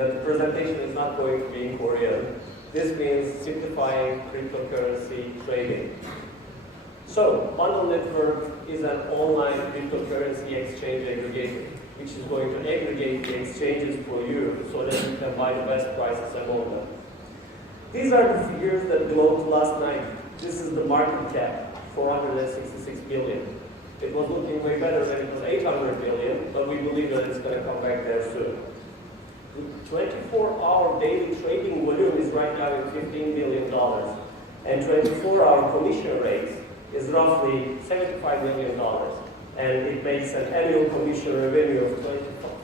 The presentation is not going to be in Korean. This means simplifying cryptocurrency trading. So, Bundle Network is an online cryptocurrency exchange aggregator, which is going to aggregate the exchanges for you so that you can buy the best prices among them. These are the figures that belonged last night. This is the market cap, 466 billion. It was looking way better when it was 800 billion, but we believe that it's going to come back there soon. 24-hour daily trading volume is right now at $15 billion, and 24-hour commission rates is roughly $75 million, and it makes an annual commission revenue of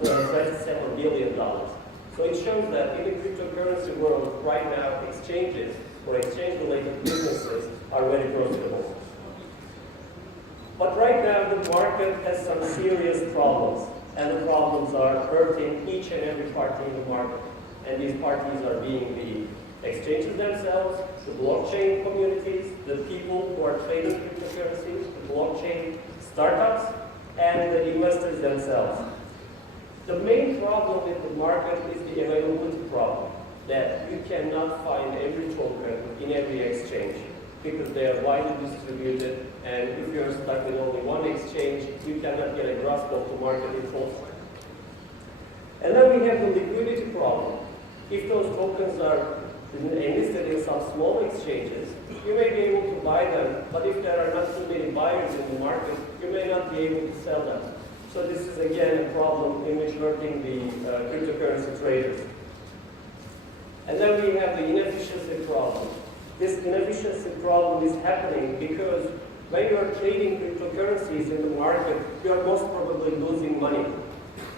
$27 billion. So it shows that in the cryptocurrency world right now, exchanges or exchange-related businesses are very profitable. But right now, the market has some serious problems. And the problems are hurting each and every party in the market. And these parties are being the exchanges themselves, the blockchain communities, the people who are trading cryptocurrencies, the blockchain startups, and the investors themselves. The main problem in the market is the availability problem, that you cannot find every token in every exchange because they are widely distributed, and if you're stuck with only one exchange, you cannot get a grasp of the market in total. And then we have the liquidity problem. If those tokens are enlisted in some small exchanges, you may be able to buy them, but if there are not too many buyers in the market, you may not be able to sell them. So this is again a problem in which hurting the cryptocurrency traders. And then we have the inefficiency problem. This inefficiency problem is happening because when you are trading cryptocurrencies in the market, you are most probably losing money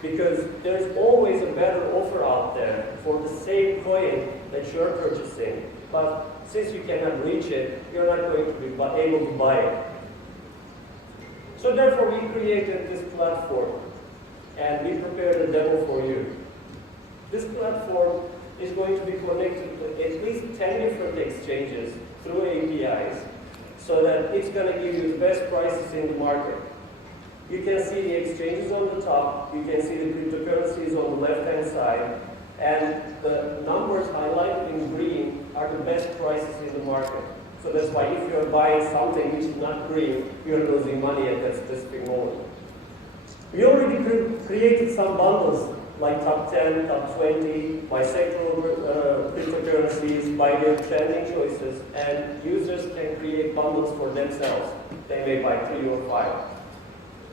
because there is always a better offer out there for the same coin that you are purchasing. But since you cannot reach it, you are not going to be able to buy it. So therefore, we created this platform and we prepared a demo for you. This platform is going to be connected to at least 10 different exchanges through APIs so that it's going to give you the best prices in the market. You can see the exchanges on the top, you can see the cryptocurrencies on the left-hand side, and the numbers highlighted in green are the best prices in the market. So that's why if you're buying something which is not green, you're losing money at that specific moment. We already created some bundles like top 10, top 20, by sectoral cryptocurrencies, by their trending choices, and users can create bundles for themselves. They may buy 3 or 5.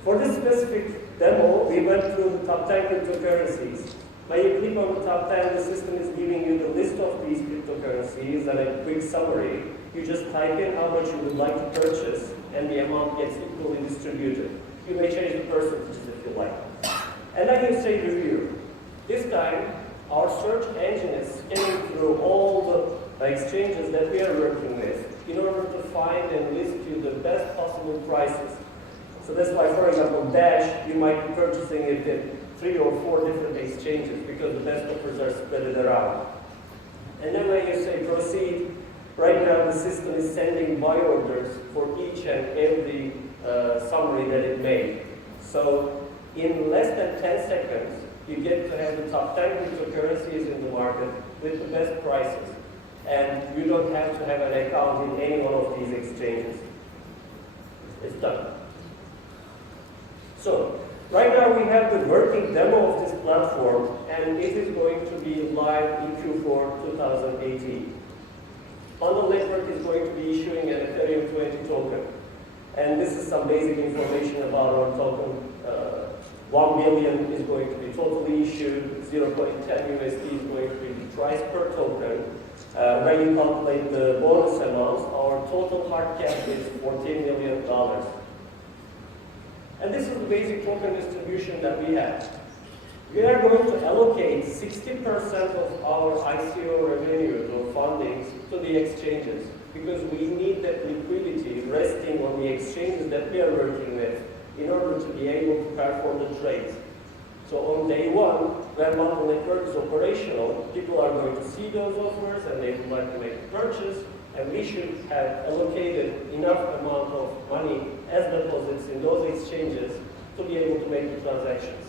For this specific demo, we went through the top 10 cryptocurrencies. When you click on the top 10, the system is giving you the list of these cryptocurrencies and a quick summary. You just type in how much you would like to purchase, and the amount gets equally distributed. You may change the percentages if you like. And then you say review. This time, our search engine is scanning through all the exchanges that we are working with in order to find and list you the best possible prices. So that's why, for example, Dash, you might be purchasing it in 3 or 4 different exchanges because the best offers are spread around. And then when you say proceed, right now the system is sending buy orders for each and every summary that it made. So in less than 10 seconds, you get to have the top 10 cryptocurrencies in the market with the best prices. And you don't have to have an account in any one of these exchanges. It's done. So, right now we have the working demo of this platform, and it is going to be live in Q4 2018. Bundle Network is going to be issuing an Ethereum 20 token. And this is some basic information about our token. 1 billion is going to be totally issued, 0.10 USD is going to be the price per token. When you calculate the bonus amounts, our total hard cap is $14 million. And this is the basic token distribution that we have. We are going to allocate 60% of our ICO revenues or fundings to the exchanges because we need that liquidity resting on the exchanges that we are working with in order to be able to perform the trades. So on day one, when Bundle Network is operational, people are going to see those offers and they would like to make a purchase, and we should have allocated enough amount of money as deposits in those exchanges to be able to make the transactions.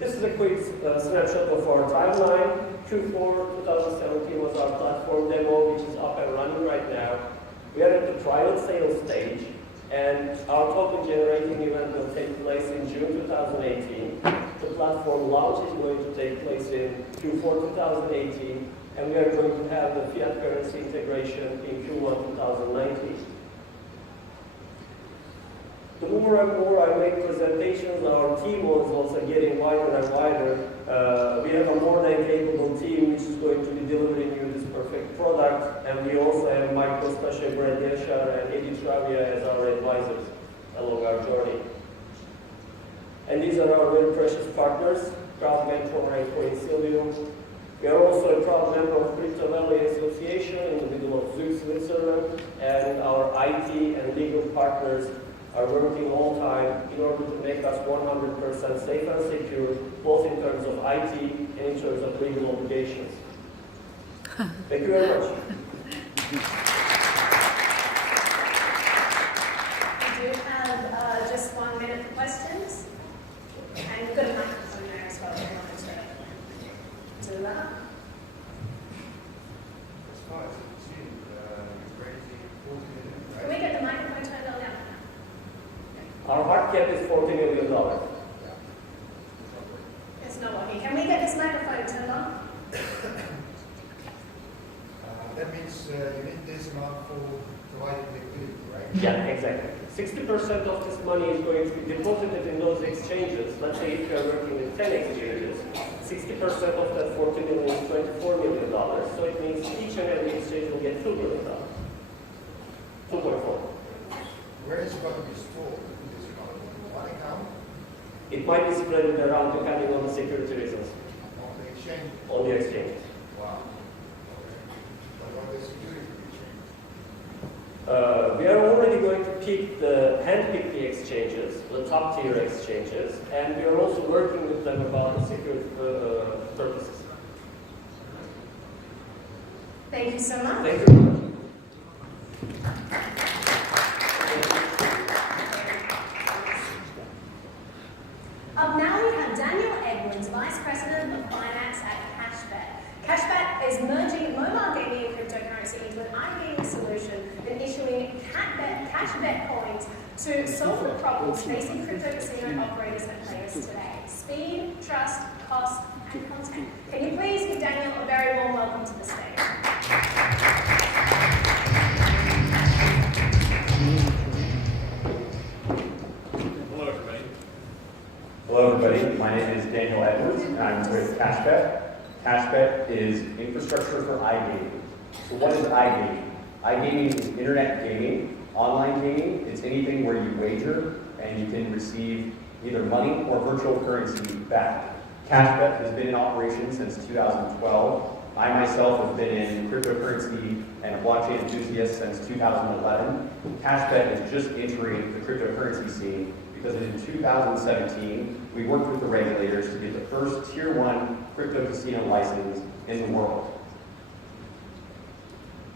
This is a quick snapshot of our timeline. Q4 2017 was our platform demo, which is up and running right now. We are at the trial sales stage, and our token generating event will take place in June 2018. The platform launch is going to take place in Q4 2018, and we are going to have the fiat currency integration in Q1 2019. The more and more I make presentations, our team was also getting wider and wider. We have a more than capable team which is going to be delivering you this perfect product, and we also have Mike Kostashev, and Eddie as our advisors along our journey. And these are our very precious partners, proud mentor and Silvio. We are also a proud member of Crypto-Valley Association in the middle of Zug, Switzerland, and our IT and legal partners are working all time in order to make us 100% safe and secure, both in terms of IT and in terms of legal obligations. Thank you very much. We do have just 1 minute for questions. And we've got a microphone there as well if you want to do that. As far as it's seen, you're raising 40 million, right? Can we get the microphone turned on now? Our hard cap is $40 million. It's not working. Can we get this microphone turned on? That means you need this amount for providing liquidity, right? Yeah, exactly. 60% of this money is going to be deposited in those exchanges. Let's say if you are working with 10 exchanges, 60% of that 40 million is $24 million. So it means each and every exchange will get $2 million. 2.4. Where is it going to be stored? Is it on one account? It might be spread around depending on the security reasons. On the exchange? On the exchange. Wow. Okay. What about the security of the exchange? We are already going to handpick the exchanges, the top tier exchanges, and we are also working with them about the security purposes. Thank you so much. Thank you very much. Up now we have Daniel Edwards, Vice President of Finance at Cashbet. Cashbet is merging mobile gaming and cryptocurrency into an iGaming solution and issuing Cashbet coins to solve the problems facing crypto casino operators and players today. Speed, trust, cost, and content. Can you please give Daniel a very warm welcome to the stage? Hello everybody, my name is Daniel Edwards and I'm with Cashbet. Cashbet is infrastructure for iGaming. So what is iGaming? iGaming is internet gaming, online gaming. It's anything where you wager and you can receive either money or virtual currency back. Cashbet has been in operation since 2012. I myself have been in cryptocurrency and a blockchain enthusiast since 2011. Cashbet is just entering the cryptocurrency scene because in 2017, we worked with the regulators to get the first Tier 1 crypto casino license in the world.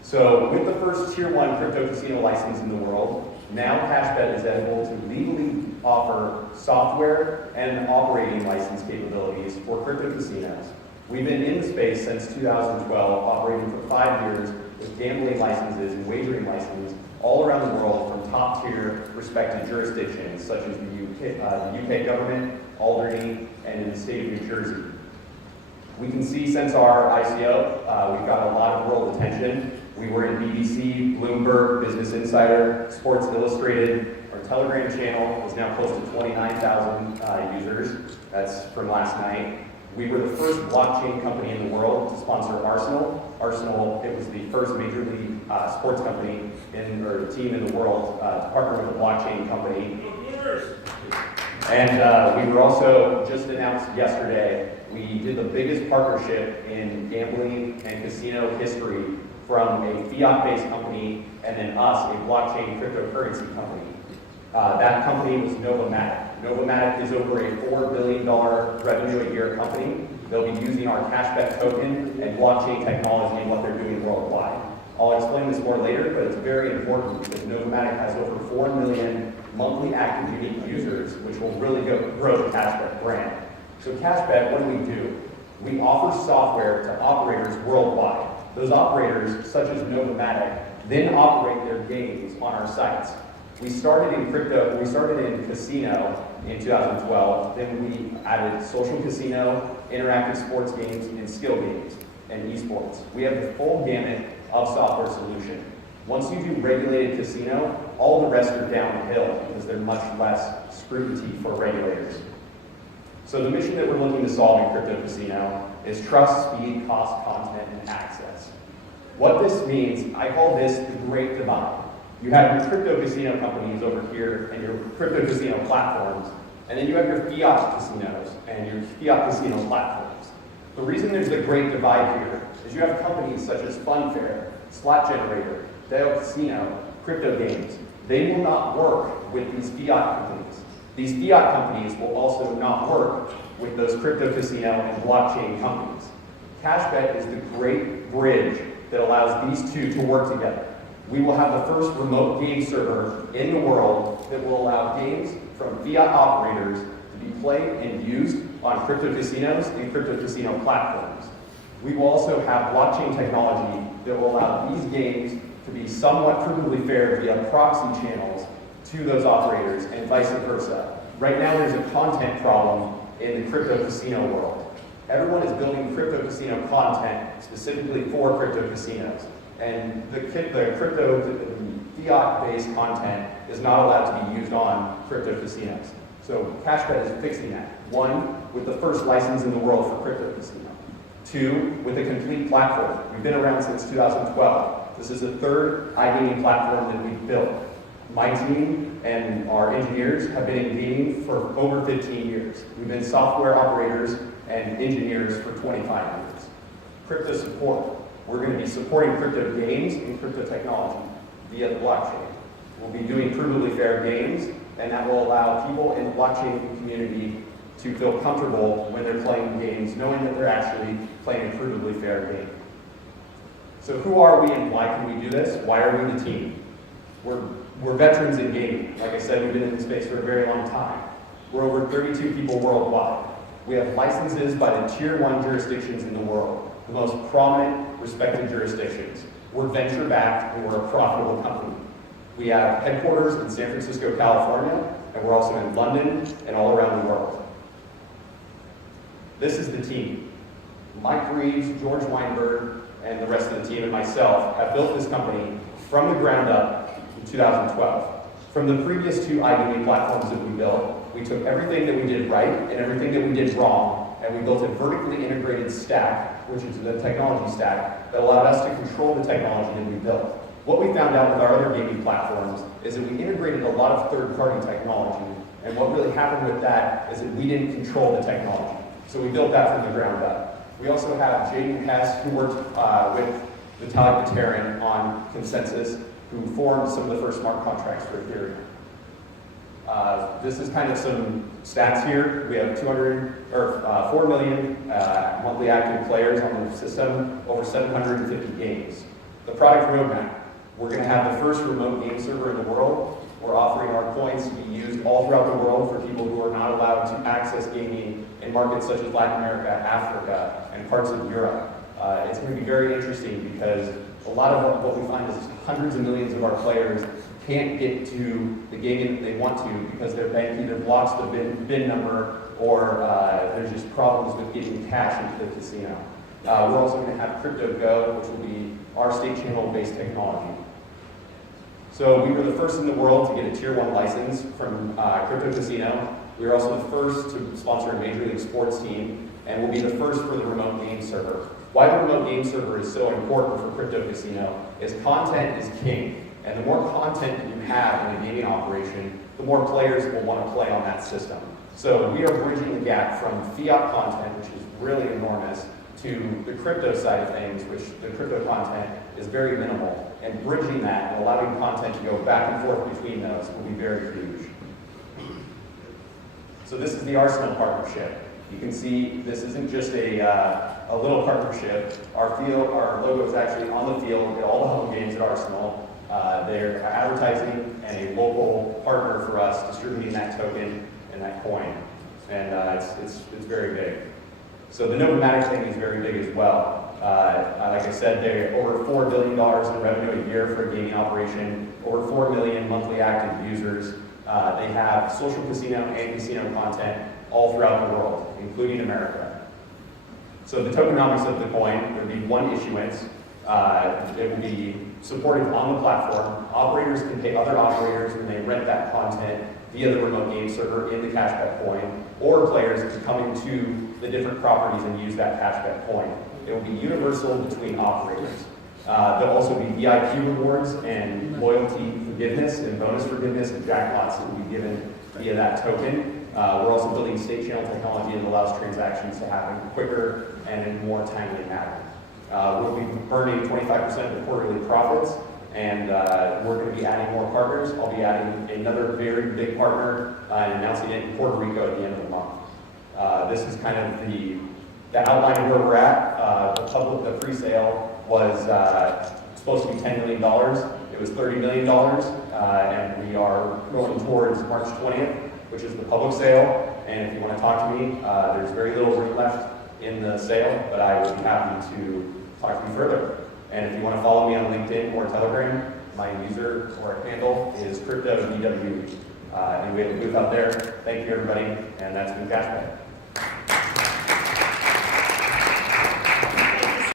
So with the first Tier 1 crypto casino license in the world, now Cashbet is able to legally offer software and operating license capabilities for crypto casinos. We've been in the space since 2012, operating for 5 years with gambling licenses and wagering licenses all around the world from top-tier respected jurisdictions such as the UK government, Alderney, and in the state of New Jersey. We can see since our ICO, we've got a lot of world attention. We were in BBC, Bloomberg, Business Insider, Sports Illustrated. Our Telegram channel is now close to 29,000 users. That's from last night. We were the first blockchain company in the world to sponsor Arsenal. Arsenal, it was the first major league sports company or team in the world to partner with a blockchain company. And we were also just announced yesterday, we did the biggest partnership in gambling and casino history from a fiat-based company and then us, a blockchain cryptocurrency company. That company was Novomatic. Novomatic is over a $4 billion revenue a year company. They'll be using our Cashbet token and blockchain technology in what they're doing worldwide. I'll explain this more later, but it's very important because Novomatic has over 4 million monthly active unique users, which will really grow the Cashbet brand. So Cashbet, what do? We offer software to operators worldwide. Those operators, such as Novomatic, then operate their games on our sites. We started in casino in 2012, then we added social casino, interactive sports games, and skill games, and esports. We have the full gamut of software solution. Once you do regulated casino, all the rest are downhill because they're much less scrutiny for regulators. So the mission that we're looking to solve in crypto casino is trust, speed, cost, content, and access. What this means, I call this the Great Divide. You have your crypto casino companies over here and your crypto casino platforms, and then you have your fiat casinos and your fiat casino platforms. The reason there's the Great Divide here is you have companies such as Funfair, Slot Generator, Dell Casino, Crypto Games. They will not work with these fiat companies. These fiat companies will also not work with those crypto casino and blockchain companies. Cashbet is the great bridge that allows these two to work together. We will have the first remote game server in the world that will allow games from fiat operators to be played and used on crypto casinos and crypto casino platforms. We will also have blockchain technology that will allow these games to be somewhat perfectly fair via proxy channels to those operators and vice versa. Right now there's a content problem in the crypto casino world. Everyone is building crypto casino content specifically for crypto casinos. And the fiat-based content is not allowed to be used on crypto casinos. So Cashbet is fixing that. One, with the first license in the world for crypto casino. Two, with a complete platform. We've been around since 2012. This is the third iGaming platform that we've built. My team and our engineers have been in gaming for over 15 years. We've been software operators and engineers for 25 years. Crypto support. We're going to be supporting crypto games and crypto technology via the blockchain. We'll be doing provably fair games, and that will allow people in the blockchain community to feel comfortable when they're playing games, knowing that they're actually playing a provably fair game. So who are we and why can we do this? Why are we the team? We're veterans in gaming. Like I said, we've been in this space for a very long time. We're over 32 people worldwide. We have licenses by the tier 1 jurisdictions in the world, the most prominent, respected jurisdictions. We're venture-backed and we're a profitable company. We have headquarters in San Francisco, California, and we're also in London and all around the world. This is the team. Mike Reeves, George Weinberg, and the rest of the team and myself have built this company from the ground up in 2012. From the previous two iGaming platforms that we built, we took everything that we did right and everything that we did wrong, and we built a vertically integrated stack, which is the technology stack, that allowed us to control the technology that we built. What we found out with our other gaming platforms is that we integrated a lot of third-party technology, and what really happened with that is that we didn't control the technology. So we built that from the ground up. We also have Jaden Hess, who worked with Vitalik Buterin on Consensus, who formed some of the first smart contracts for Ethereum. This is kind of some stats here. We have 4 million monthly active players on the system, over 750 games. The product roadmap. We're going to have the first remote game server in the world. We're offering our coins to be used all throughout the world for people who are not allowed to access gaming in markets such as Latin America, Africa, and parts of Europe. It's going to be very interesting because a lot of what we find is hundreds of millions of our players can't get to the gaming that they want to because their bank either blocks the BIN number or there's just problems with getting cash into the casino. We're also going to have Crypto Go, which will be our state channel-based technology. So we were the first in the world to get a Tier 1 license from Crypto Casino. We were also the first to sponsor a Major League Sports team, and we'll be the first for the remote game server. Why the remote game server is so important for Crypto Casino is content is king. And the more content that you have in a gaming operation, the more players will want to play on that system. So we are bridging the gap from fiat content, which is really enormous, to the crypto side of things, which the crypto content is very minimal. And bridging that and allowing content to go back and forth between those will be very huge. So this is the Arsenal partnership. You can see this isn't just a little partnership. Our logo is actually on the field at all the home games at Arsenal. They're advertising and a local partner for us distributing that token and that coin. and it's very big. So the Novomatic thing is very big as well. Like I said, they're over $4 billion in revenue a year for a gaming operation, over 4 million monthly active users. They have social casino and casino content all throughout the world, including America. So the tokenomics of the coin would be one issuance. It will be supported on the platform. Operators can pay other operators when they rent that content via the remote game server in the cashback coin, or players to come into the different properties and use that cashback coin. It will be universal between operators. There'll also be VIP rewards and loyalty forgiveness and bonus forgiveness and jackpots that will be given via that token. We're also building state channel technology that allows transactions to happen quicker and in a more timely manner. We'll be burning 25% of the quarterly profits, and we're going to be adding more partners. I'll be adding another very big partner and announcing it in Puerto Rico at the end of the month. This is kind of the outline of where we're at. The pre-sale was supposed to be $10 million. It was $30 million, and we are going towards March 20th, which is the public sale. And if you want to talk to me, there's very little room left in the sale, but I would be happy to talk to you further. And if you want to follow me on LinkedIn or Telegram, my user or handle is CryptoDWE. And we have a booth out there. Thank you, everybody, and that's been Cashback.